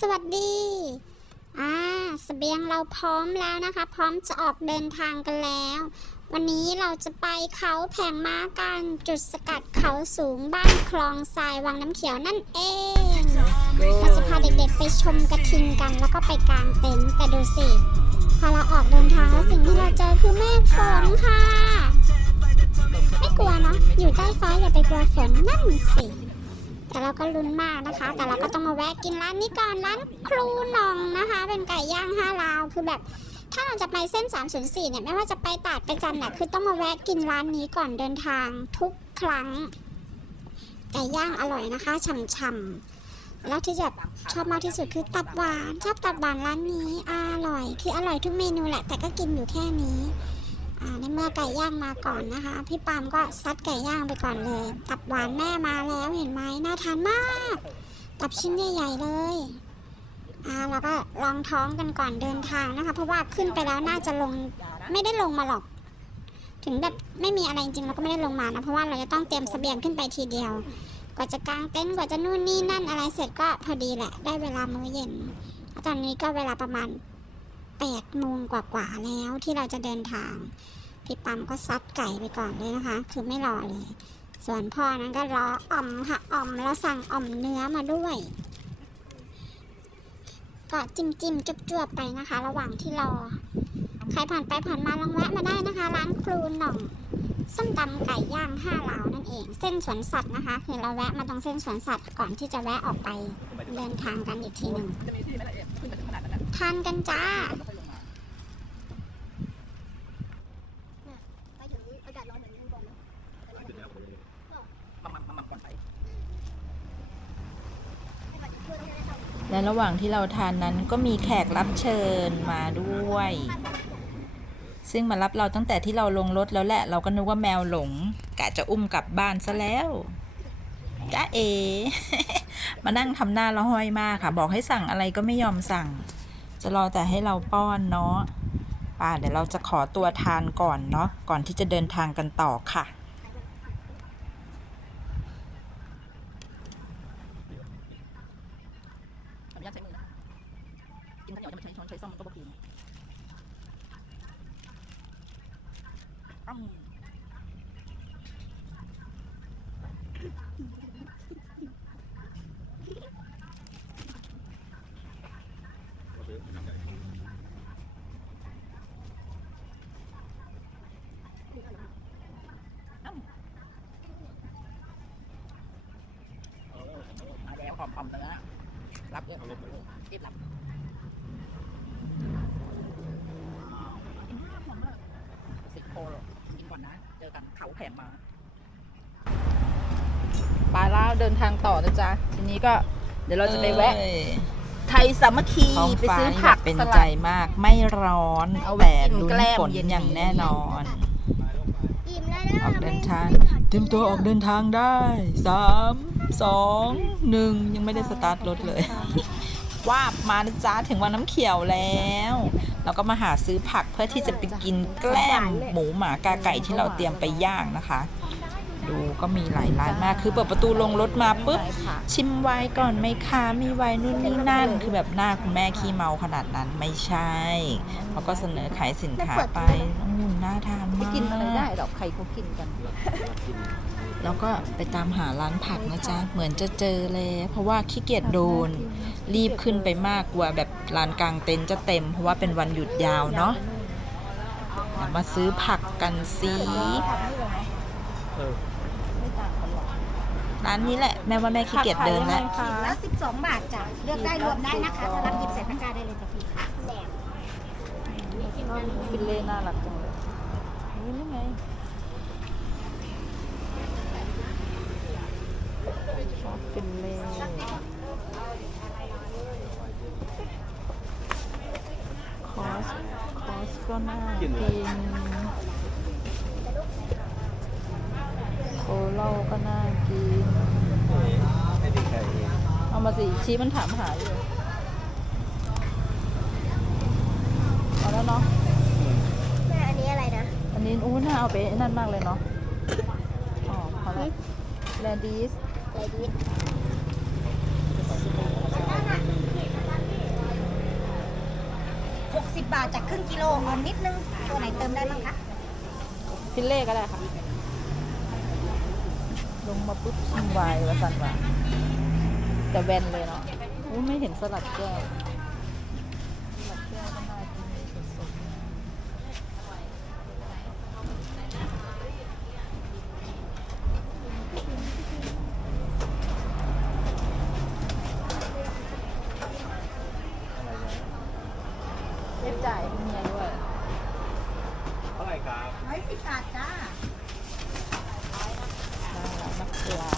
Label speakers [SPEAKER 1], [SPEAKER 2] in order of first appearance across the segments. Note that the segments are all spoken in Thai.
[SPEAKER 1] สวัสดีอ่าสเสบียงเราพร้อมแล้วนะคะ พร้อมจะออกเดินทางกันแล้ว วันนี้เราจะไปเขาแผงม้ากันจุดสกัดเขาสูงบ้านคลองทรายวังน้ำเขียวนั่นเองเราจะพาเด็กๆไปชมกระทิงกันแล้วก็ไปกางเต็นท์แต่ดูสิพอเราออกเดินทางแล้วสิ่งที่เราเจอคือเมฆฝนค่ะ ไม่กลัวเนาะอยู่ใต้ฟ้าอย่าไปกลัวฝนนั่นสิ แต่เราก็ลุ้นมากนะคะ แต่เราก็ต้องมาแวะกินร้านนี้ก่อนร้านครูหนองนะคะ เป็นไก่ย่างห้าลาวคือแบบถ้าเราจะไปเส้น 304 เนี่ยไม่ว่าจะไปตาดไปจันเนี่ยคือต้องมาแวะกินร้านนี้ก่อนเดินทางทุกครั้ง ไก่ย่างอร่อยนะคะฉ่ำๆแล้วที่แบบชอบมากที่สุดคือตับหวาน ชอบตับหวานร้านนี้อร่อย คืออร่อยทุกเมนูแหละ แต่ก็กินอยู่แค่นี้ ในเมื่อไก่ย่างมาก่อนนะคะ พี่ปามก็ซัดไก่ย่างไปก่อนเลย ตับหวานแม่มาแล้วเห็นไหมน่าทานมาก ตับชิ้นใหญ่ๆเลยอ่าเราก็ลองท้องกันก่อนเดินทางนะคะ เพราะว่าขึ้นไปแล้วน่าจะลงไม่ได้ลงมาหรอก ถึงแบบไม่มีอะไรจริงเราก็ไม่ได้ลงมานะเพราะว่าเราจะต้องเตรียมเสบียงขึ้นไปทีเดียวกว่าจะกางเต็นท์กว่าจะนู่นนี่นั่นอะไรเสร็จก็พอดีแหละ ได้เวลามื้อเย็นตอนนี้ก็เวลาประมาณ แปดโมงกว่าๆแล้วที่เราจะเดินทาง พี่ปั๊มก็ซัดไก่ไปก่อนเลยนะคะ คือไม่รอเลย ส่วนพ่อนั้นก็รออ่อมค่ะอ่อมแล้วสั่งอ่อมเนื้อมาด้วย ก็จิ้มจิ้มจุบจวบๆไปนะคะ ระหว่างที่รอ ใครผ่านไปผ่านมาลองแวะมาได้นะคะ ร้านครูหน่องส้มตำไก่ย่างห้าเหลานั่นเอง เส้นสวนสัตว์นะคะ คือเราแวะมาตรงเส้นสวนสัตว์ก่อนที่จะแวะออกไปเดินทางกันอีกทีหนึ่งทานกันจ้า
[SPEAKER 2] ไปถึงอากาศร้อนเหมือนข้างบนนะ
[SPEAKER 3] และระหว่างที่เราทานนั้นก็มีแขกรับเชิญมาด้วย ซึ่งมารับเราตั้งแต่ที่เราลงรถแล้วแหละ เราก็นึกว่าแมวหลง กะจะอุ้มกลับบ้านซะแล้วจ้าเอ มานั่งทำหน้าละห้อยมากค่ะ บอกให้สั่งอะไรก็ไม่ยอมสั่ง จะรอแต่ให้เราป้อนเนาะป่าเดี๋ยวเราจะขอตัวทานก่อนเนาะก่อนที่จะเดินทางกันต่อค่ะ ขออนุญาตใช้มือนะกินข้าวเหนียวจะมาใช้ช้อนใช้ซ่อมมันก็บ่กิน อ้ำมาแล้วหอมๆเนื้อรับเลยรีบรับโคหรอกกินก่อนนะ เจอกันเขา แผนมาไปแล้วเดินทางต่อนะจ๊ะ ทีนี้ก็เดี๋ยวเราจะไปแวะ ไทยสามัคคี
[SPEAKER 4] ท้อง
[SPEAKER 3] ไป
[SPEAKER 4] ฟ้า
[SPEAKER 3] ซื้อ
[SPEAKER 4] นี่
[SPEAKER 3] ผัก
[SPEAKER 4] แบบเป็น
[SPEAKER 3] ส
[SPEAKER 4] ใจ
[SPEAKER 3] ลัด
[SPEAKER 4] มาก ไม่ร้อน
[SPEAKER 3] เอาไว้
[SPEAKER 4] แต่
[SPEAKER 3] กิน
[SPEAKER 4] ลุ้น
[SPEAKER 3] แกล้ม
[SPEAKER 4] ฝน
[SPEAKER 3] เย็นๆ
[SPEAKER 4] อย่างแน่นอน
[SPEAKER 2] อิ่มแล้วนะ
[SPEAKER 4] ออกเดินทางเตรียมตัวออกเดินทางได้สามสองหนึ่งยังไม่ได้สตาร์ทรถเลยว่าบมานะจ๊ะถึงวันน้ำเขียวแล้ว เราก็มาหาซื้อผักเพื่อที่จะไปกินแกล้มหมูหมากาไก่ที่เราเตรียมไปย่างนะคะ ดูก็มีหลายร้านมากคือเปิดประตูลงรถมาปุ๊บชิมไวน์ก่อนไหมคะมีไวน์นู่นนี่นั่น คือแบบหน้าคุณแม่ขี้เมาขนาดนั้นไม่ใช่เขาก็เสนอขายสินค้าไป
[SPEAKER 3] หรอกใครเขากินกัน
[SPEAKER 4] แล้วก็ไปตามหาร้านผักนะจ๊ะ เหมือนจะเจอเลยเพราะว่าขี้เกียจโดน รีบขึ้นไปมากกว่าแบบร้านกลางเต็นท์จะเต็ม เพราะว่าเป็นวันหยุดยาวเนาะเดี๋ยวมาซื้อผักกันสิร้านนี้แหละ แม่ว่าแม่ขี้เกียจเดินแล้ว
[SPEAKER 2] ขีดละ12บาทจ้ะเลือกได้รวมได้นะคะถ้ารับหยิบใส่ตะกร้าได้เลยจ้ะพี่ค่ะแหนม
[SPEAKER 3] ฟิลเล่น่ารักจังเลยนี่นี่ไง ชอบฟิลเล่คอส คอสก็น่ากิน โคเล่าก็น่ากินเอามาสิ ชี้มันถามหาอยู่เอาแล้วเนาะ
[SPEAKER 2] แม่อันนี้อะไรนะ
[SPEAKER 3] อันนี้อู้น่าเอาไปไอ้นั่นมากเลยเนาะ อ๋อพอแล้วแลนดิส
[SPEAKER 2] อะไรดี 10บาทจากครึ่งกิโลอ่อนนิดนึง ตัวไหนเติมได้บ้างคะ
[SPEAKER 3] พิลเล่ก็ได้ค่ะ ลงมาปุ๊บชิมไวน์วะสันวะแต่แวนเลยเนาะอู้ไม่เห็นสลัดแก้ว สลัดแก้วก็น่ากินเลยสดๆเรียบจ่ายให้เมียด้วย
[SPEAKER 5] เท่าไหร่ครับ
[SPEAKER 2] ร้อยสิบบาทจ้า
[SPEAKER 3] ได้แล้วนักกีฬา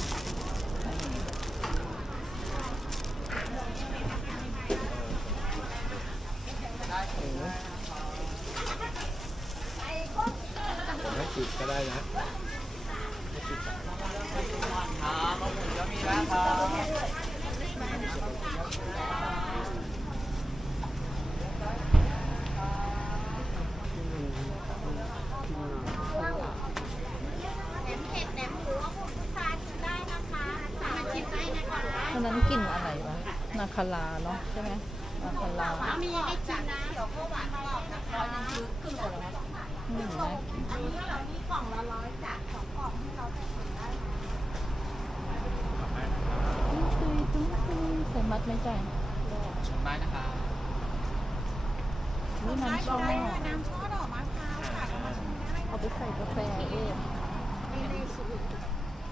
[SPEAKER 3] อันนี้
[SPEAKER 5] ผมให้สิบก็ได้นะ
[SPEAKER 3] อันนั้นกลิ่นอะไรวะนาคาราเนาะใช่ไหมนาคารามีให้กินนะเดี๋ ยวก็หวานกรอบนะคะครึ่งโลแล้วอืมน่ากินตุ้งตุ้ยตุ้งตุ้ยใส่มัดไหม่จ่าย
[SPEAKER 5] ชมได้นะครับ
[SPEAKER 3] นี่น้ำช่อน้ำช่อดอกมะพร้าวค่ะเอาไปใส่กาแฟเอฟ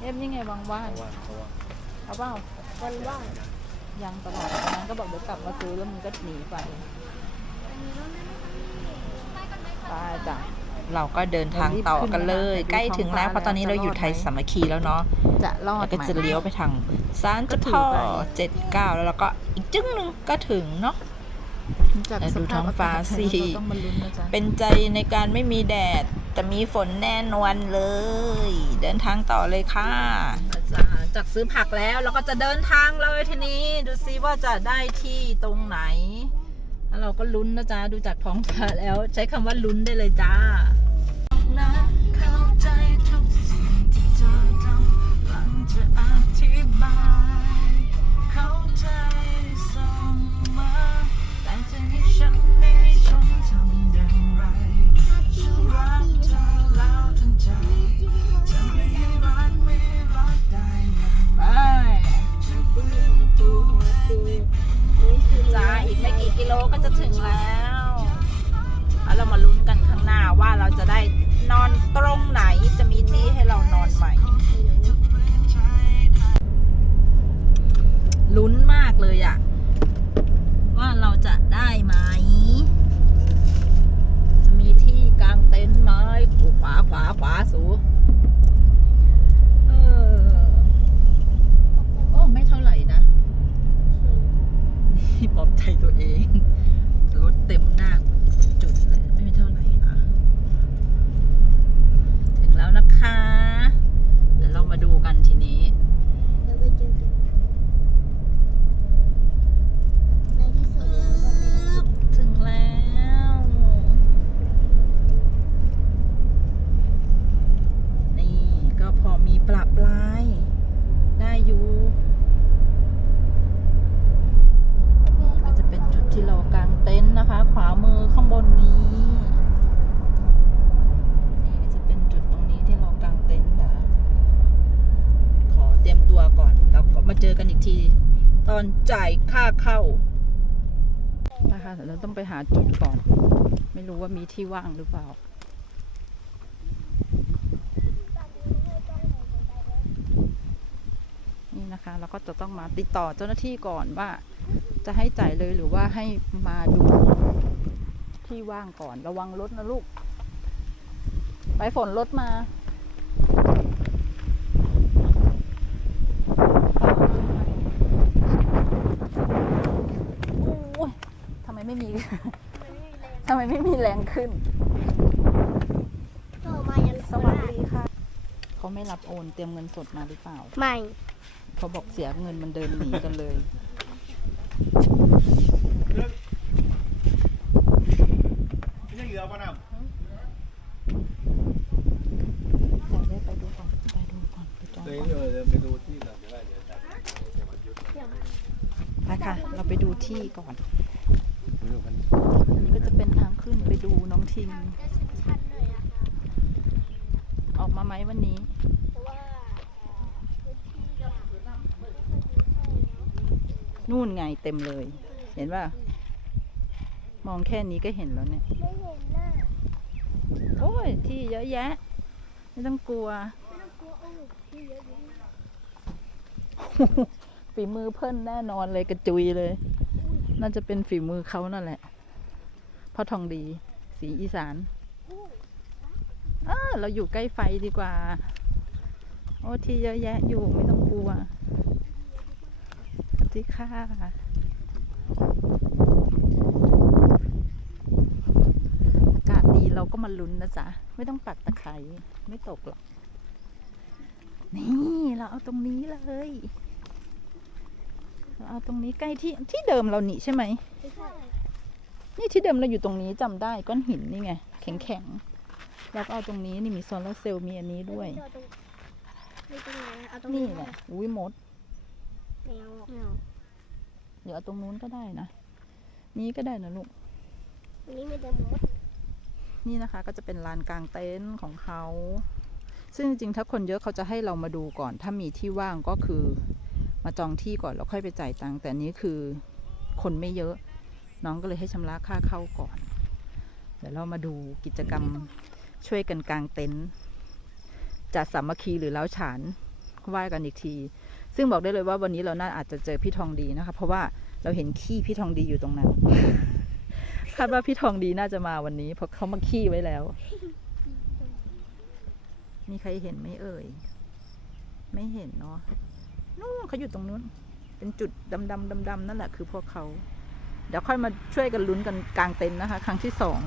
[SPEAKER 3] เอฟยังไงวางว่าง
[SPEAKER 5] เพราะว่าเพราะว่า
[SPEAKER 3] เอาเปล่า
[SPEAKER 2] วันว่าง
[SPEAKER 3] ยังตลอดวันนั้นก็บอกเดี๋ยวกลับมาซื้อแล้วมึงก็หนีไป ไปจ้ะ
[SPEAKER 4] เราก็เดินทางต่อกันเลย ใกล้ถึงแล้วเพราะตอนนี้เราอยู่ไทยสามัคคีแล้วเนาะ
[SPEAKER 3] จะรอด
[SPEAKER 4] แล้วก็
[SPEAKER 3] ไหม
[SPEAKER 4] จะเลี้ยวไปทางซาน
[SPEAKER 3] ก็
[SPEAKER 4] เจ้า
[SPEAKER 3] ถื
[SPEAKER 4] พ่
[SPEAKER 3] อ
[SPEAKER 4] อ
[SPEAKER 3] ไป
[SPEAKER 4] เจ็ดเก้าแล้วเราก็อีกจึ้งหนึ่งก็ถึงเนาะ
[SPEAKER 3] จาก
[SPEAKER 4] เออ
[SPEAKER 3] ส
[SPEAKER 4] ดู
[SPEAKER 3] ภ
[SPEAKER 4] ท้
[SPEAKER 3] พ
[SPEAKER 4] องฟ้า
[SPEAKER 3] อากศ
[SPEAKER 4] สิ
[SPEAKER 3] เราต้องมาลุ้นนะจ๊ะ
[SPEAKER 4] เป็นใจในการไม่มีแดด แต่มีฝนแน่นอนเลย เดินทางต่อเลยค่ะ
[SPEAKER 3] จ้ะจากซื้อผักแล้วเราก็จะเดินทางเลยทีนี้ ดูซิว่าจะได้ที่ตรงไหน แล้วเราก็ลุ้นนะจ๊ะ ดูจากท้องฟ้าแล้ว ใช้คำว่าลุ้นได้เลยจ้า
[SPEAKER 4] เข้าใจทุกสิ่งที่เธอทำหลังจะอธิบาย
[SPEAKER 3] ถึงแล้วแล้วเรามาลุ้นกันข้างหน้าว่าเราจะได้นอนตรงไหนจะมีที่ให้เรานอนไหม ลุ้นมากเลยอะว่าเราจะได้ไหม จะมีที่กลางเต็นท์ไหมขวาขวาขวาสูเออโอ้ ไม่เท่าไหร่นะ นี่ปลอบใจตัวเอง รถเต็มหน้าจุดเลย ไม่เท่าไหร่นะ ถึงแล้วนะคะ เดี๋ยวเรามาดูกันทีนี้
[SPEAKER 1] เดี๋ยวไปเจอกันในที่สุดเราก็ไม่ได้
[SPEAKER 3] ถึงแล้ว นี่ก็พอมีปรับปลาย ได้อยู่นี่ก็จะเป็นจุดที่เรากางเต็นท์นะคะ ขวามือข้างบนนี้ นี่ก็จะเป็นจุดตรงนี้ที่เรากางเต็นท์นะขอเตรียมตัวก่อนแล้วก็มาเจอกันอีกที ตอนจ่ายค่าเข้า นะคะเราต้องไปหาจุดก่อน ไม่รู้ว่ามีที่ว่างหรือเปล่า นี่นะคะเราก็จะต้องมาติดต่อเจ้าหน้าที่ก่อนว่า จะให้จ่ายเลยหรือว่าให้มาดูที่ว่างก่อนระวังรถนะลูก ไปฝนรถมา โอ้ยทำไมไม่มี ทำไมไม่มีแรงขึ้น
[SPEAKER 1] โทรมายัน
[SPEAKER 3] สวัสดีค่ะ เขาไม่รับโอนเตรียมเงินสดมาหรือเปล่า
[SPEAKER 1] ไม่
[SPEAKER 3] เขาบอกเสียเงินมันเดินหนีกันเลย
[SPEAKER 5] ไม่ใช่เหยื่อป่ะนะ
[SPEAKER 3] ไปไปดูก่อน ไปดูก่อนไปจอง
[SPEAKER 5] เดี๋
[SPEAKER 3] ก่
[SPEAKER 5] ย
[SPEAKER 3] อ
[SPEAKER 5] วนเดี๋ยวไปดูที่ก่อนเดี๋ยวได้เดี๋ยวจัดเดี๋ยวมันหยุด
[SPEAKER 3] ไปค่ะ เราไปดูที่ก่อน
[SPEAKER 5] อื
[SPEAKER 6] ดูมัน
[SPEAKER 3] อันนี้ก็จะเป็นทางขึ้นไป ดูน้องทิง
[SPEAKER 5] ชันๆเลยอะค่ะ
[SPEAKER 3] ออกมาไหมวันนี้
[SPEAKER 5] เพราะว่าพื้นที่เนี่ย
[SPEAKER 3] นู่นไงเต็มเลย เห็นป่ะมองแค่นี้ก็เห็นแล้วเนี่ย
[SPEAKER 5] ไม่เห็นน่ะ
[SPEAKER 3] โอ้ย ที่เยอะแยะ ไม่ต้องกลัว
[SPEAKER 5] ไม่ต้องกลัวโอ้ยที่เยอะอยู่นี่
[SPEAKER 3] ฝีมือเพิ่นแน่นอนเลยกระจุยเลย น่าจะเป็นฝีมือเขานั่นแหละพ่อทองดี สีอีสานเออเราอยู่ใกล้ไฟดีกว่า โอ้ที่เยอะแยะอยู่ไม่ต้องกลัวสวัสดีค่ะอากาศดีเราก็มาลุ้นนะจ๊ะ ไม่ต้องปักตะไคร้ไม่ตกหรอก นี่เราเอาตรงนี้เลยเราเอาตรงนี้ใกล้ที่ที่เดิมเราหนีใช่ไหม
[SPEAKER 5] ใช่
[SPEAKER 3] นี่ที่เดิมเราอยู่ตรงนี้จำได้ก้อนหินนี่ไง แข็งแข็งๆแล้วก็เอาตรงนี้นี่มีโซลาร์เซลล์มีอันนี้ด้วย
[SPEAKER 5] เอาตรงไม่ตรงไหนเอาตรง
[SPEAKER 3] นี่
[SPEAKER 5] นี้
[SPEAKER 3] แหละอุ้ยมด
[SPEAKER 5] แมวแมว
[SPEAKER 3] เดี๋ยวเอาตรงนู้นก็ได้นะ นี้ก็ได้นะลูก
[SPEAKER 5] อันนี้ไม่เต็มมด
[SPEAKER 3] นี่นะคะก็จะเป็นลานกลางเต็นท์ของเขา ซึ่งจริงๆ ถ้าคนเยอะเขาจะให้เรามาดูก่อน ถ้ามีที่ว่างก็คือ มาจองที่ก่อนแล้วค่อยไปจ่ายตังค์ แต่อันนี้คือคนไม่เยอะ น้องก็เลยให้ชำระค่าเข้าก่อน เดี๋ยวเรามาดูกิจกรรมช่วยกันกางเต็นท์จัดสามัคคีหรือเล้าฉานว่ากันอีกที ซึ่งบอกได้เลยว่าวันนี้เราน่าอาจจะเจอพี่ทองดีนะคะ เพราะว่าเราเห็นขี้พี่ทองดีอยู่ตรงนั้น คาดว่าพี่ทองดีน่าจะมาวันนี้ เพราะเขามาขี้ไว้แล้ว มีใครเห็นไหมเอ่ย ไม่เห็นเนาะ นู่นเขาอยู่ตรงนู้น เป็นจุดดำดำดำดำๆนั่นแหละคือพวกเขา เดี๋ยวค่อยมาช่วยกันลุ้นกันกลางเต็นท์นะคะ ครั้งที่สอง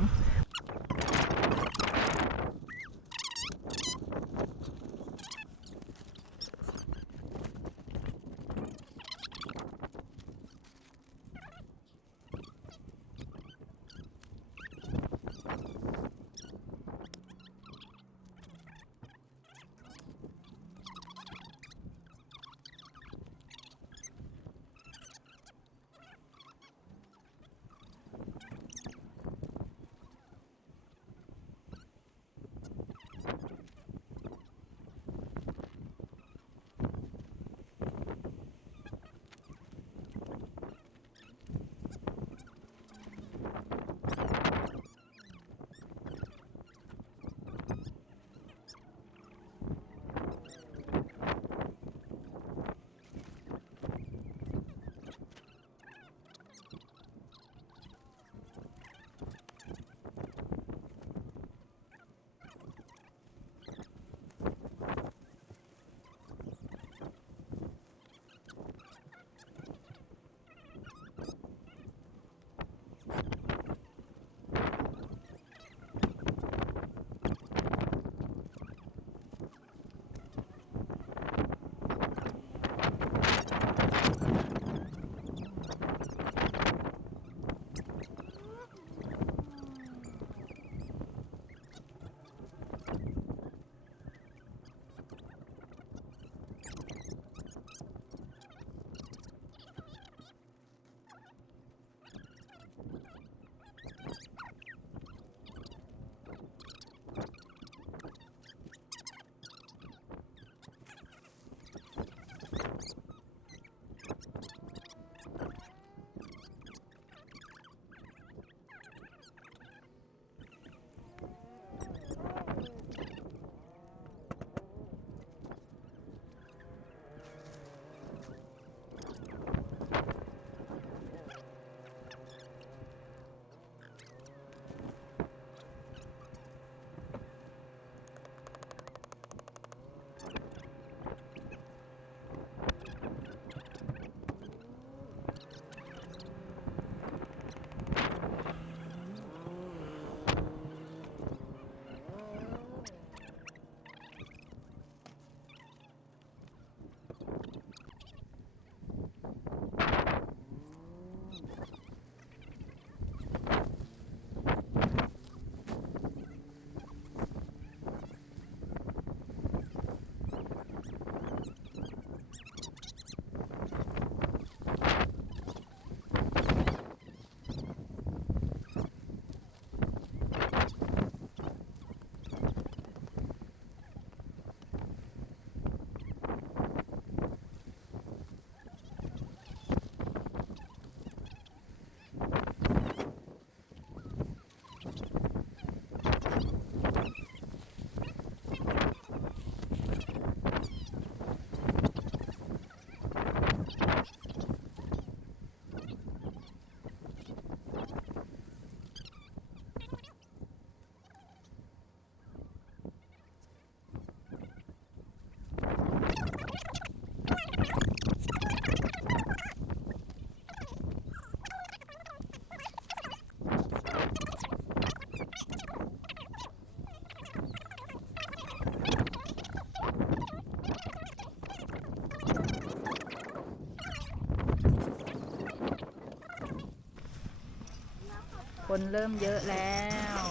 [SPEAKER 3] คนเริ่มเยอะแล้ว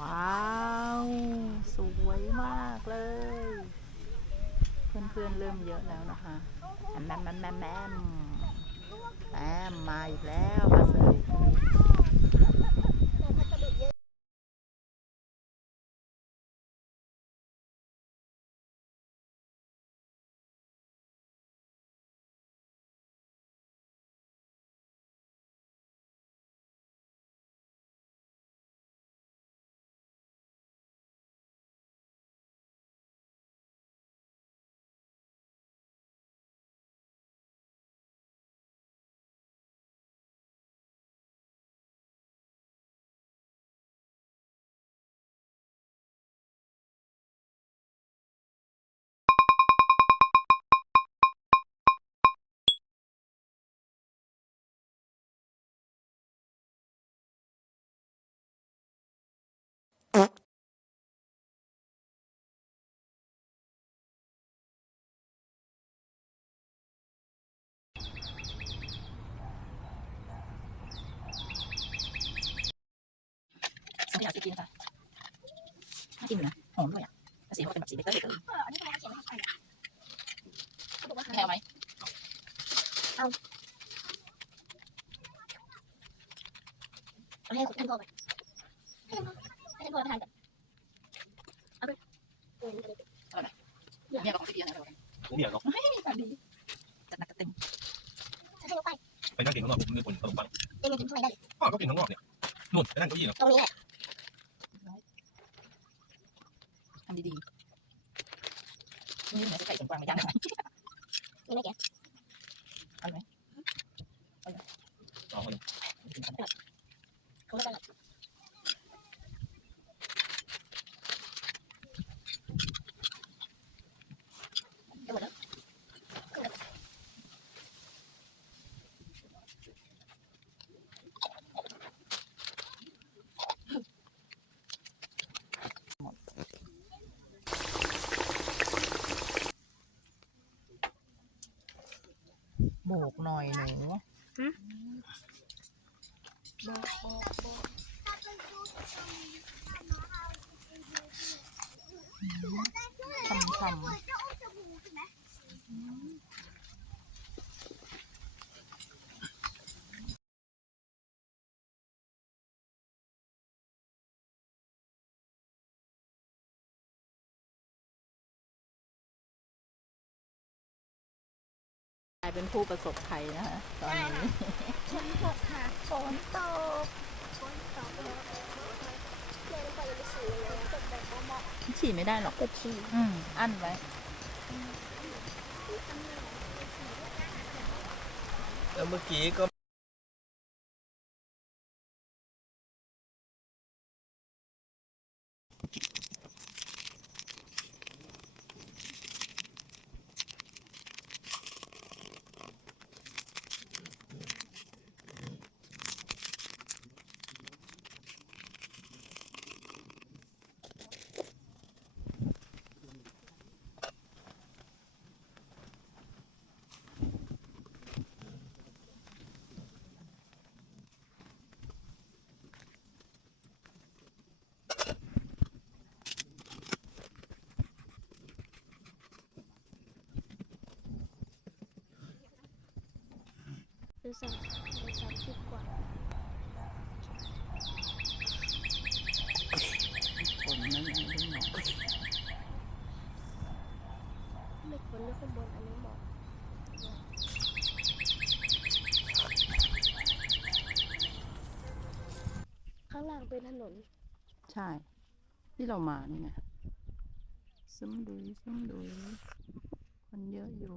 [SPEAKER 3] ว้าว สวยมากเลย เพื่อนๆเริ่มเยอะแล้วนะคะแอมแอมแอมแอมแอมแอมมาอีกแล้วมา สังขยาสีกินค่ะน่ากินอยู่นะหอมด้วยอะแต่สีมันเป็นแบบสีเบเกอร์เลยแพลไหม
[SPEAKER 7] ให้คุณท่านพ่อไปให้ท่านพ่อทานกับ
[SPEAKER 3] เนี่ยก็ของสีเดียวนะ
[SPEAKER 8] เดี๋ยวเนาะ
[SPEAKER 3] จัดหนักจัดเต็ม
[SPEAKER 7] ฉันให้เขาไป
[SPEAKER 8] ไปนั่งกินข้างนอกผมมือคนขนมปัง
[SPEAKER 7] เองกินข้างในได้
[SPEAKER 8] อ้าวก็กินข้างนอกเนี่ยนู่นไปนั่งเก้าอี้เนาะ
[SPEAKER 7] ตรงนี้แหละ
[SPEAKER 3] ทำดีๆนี่เหมือนจะไก่สมกวางไม่ย่างได้ไหม
[SPEAKER 7] นี่ไม่แก่
[SPEAKER 3] เอาไหม
[SPEAKER 8] เอาเลย
[SPEAKER 7] เขาไม่ได้หรอก
[SPEAKER 3] โบกหน่อยหนูทำทำ ลายเป็นผู้ประสบภัยนะคะตอนนี้
[SPEAKER 7] ฝนตกค่ะฝนตกฝนตกเลยเดินไปยังไม่สูงเลยตกแบบเบา
[SPEAKER 3] ฉี่ไม่ได้หรอก
[SPEAKER 7] ๆกดฉี่
[SPEAKER 3] อืมอั้นไว้
[SPEAKER 8] แล้วเมื่อกี้ก็
[SPEAKER 7] ดูสองดูสองสิบกว่า
[SPEAKER 3] ฝนมันยังไม่หมด
[SPEAKER 7] ไม่ฝนไม่ข้างบนอันนี้บอกข้างล่างเป็นถนน
[SPEAKER 3] ใช่ ที่เรามานี่ไงซึมดุยซึมดุยคนเยอะอยู่